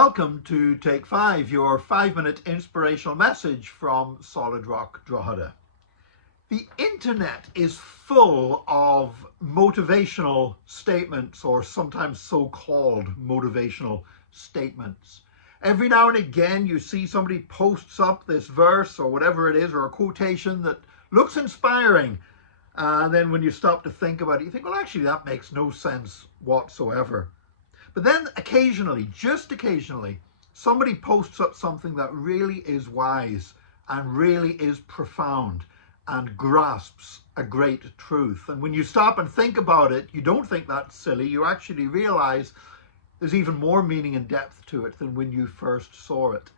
Welcome to Take 5, your 5-minute inspirational message from Solid Rock Drogheda. The internet is full of motivational statements, or sometimes so-called motivational statements. Every now and again you see somebody posts up this verse or whatever it is, or a quotation that looks inspiring, and then when you stop to think about it, you think, well, actually that makes no sense whatsoever. But then occasionally, just occasionally, somebody posts up something that really is wise and really is profound and grasps a great truth. And when you stop and think about it, you don't think that's silly. You actually realize there's even more meaning and depth to it than when you first saw it.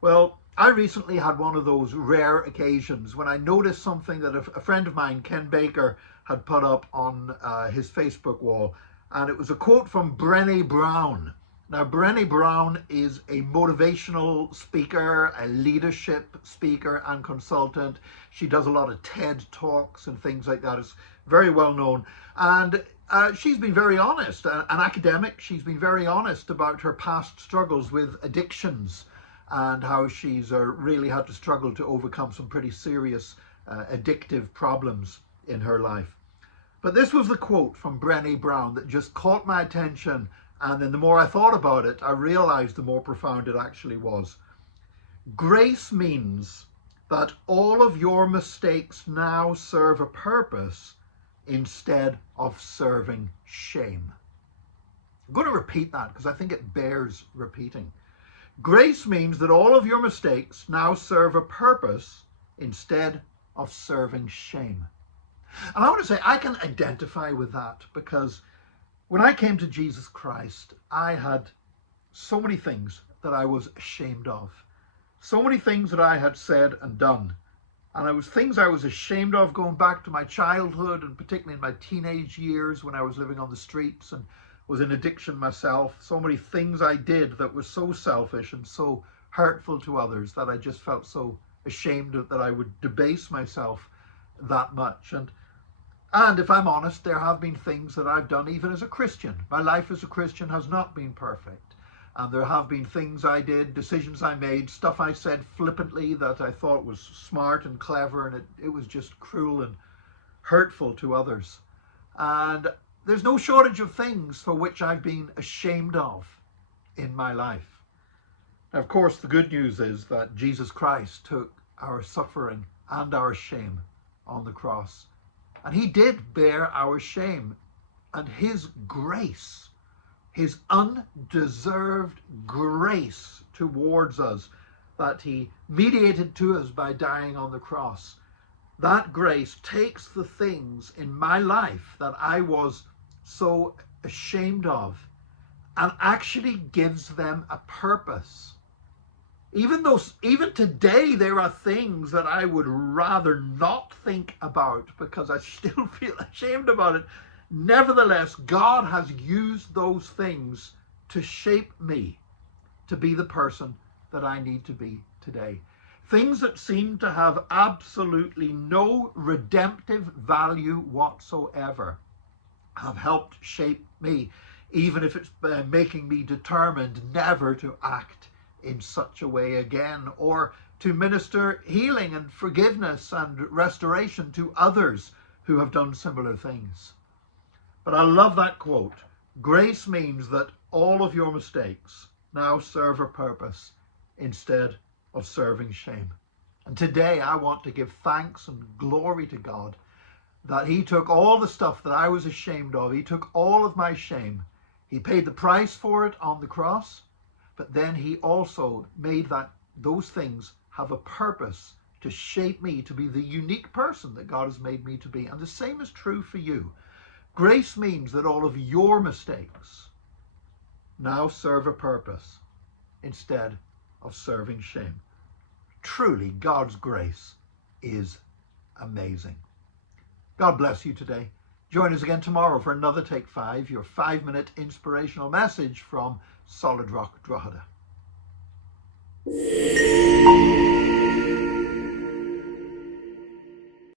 Well, I recently had one of those rare occasions when I noticed something that a friend of mine, Ken Baker, had put up on his Facebook wall. And it was a quote from Brené Brown. Now, Brené Brown is a motivational speaker, a leadership speaker and consultant. She does a lot of TED Talks and things like that. It's very well known. And she's been very honest, an academic. She's been very honest about her past struggles with addictions and how she's really had to struggle to overcome some pretty serious addictive problems in her life. But this was the quote from Brené Brown that just caught my attention, and then the more I thought about it, I realized the more profound it actually was. Grace means that all of your mistakes now serve a purpose instead of serving shame. I'm going to repeat that because I think it bears repeating. Grace means that all of your mistakes now serve a purpose instead of serving shame. And I want to say I can identify with that, because when I came to Jesus Christ, I had so many things that I was ashamed of. So many things that I had said and done. And it was things I was ashamed of going back to my childhood, and particularly in my teenage years when I was living on the streets and was in addiction myself. So many things I did that were so selfish and so hurtful to others that I just felt so ashamed of, that I would debase myself that much. And if I'm honest, there have been things that I've done even as a Christian. My life as a Christian has not been perfect. And there have been things I did, decisions I made, stuff I said flippantly that I thought was smart and clever, and it was just cruel and hurtful to others. And there's no shortage of things for which I've been ashamed of in my life. Now, of course, the good news is that Jesus Christ took our suffering and our shame on the cross. And he did bear our shame, and his grace, his undeserved grace towards us that he mediated to us by dying on the cross, that grace takes the things in my life that I was so ashamed of and actually gives them a purpose. Even today, there are things that I would rather not think about because I still feel ashamed about it. Nevertheless, God has used those things to shape me to be the person that I need to be today. Things that seem to have absolutely no redemptive value whatsoever have helped shape me, even if it's making me determined never to act in such a way again, or to minister healing and forgiveness and restoration to others who have done similar things. But I love that quote. Grace means that all of your mistakes now serve a purpose instead of serving shame. And today I want to give thanks and glory to God that he took all the stuff that I was ashamed of. He took all of my shame. He paid the price for it on the cross. But then he also made those things have a purpose to shape me to be the unique person that God has made me to be. And the same is true for you. Grace means that all of your mistakes now serve a purpose instead of serving shame. Truly, God's grace is amazing. God bless you today. Join us again tomorrow for another Take 5, your 5-minute inspirational message from Solid Rock Drogheda.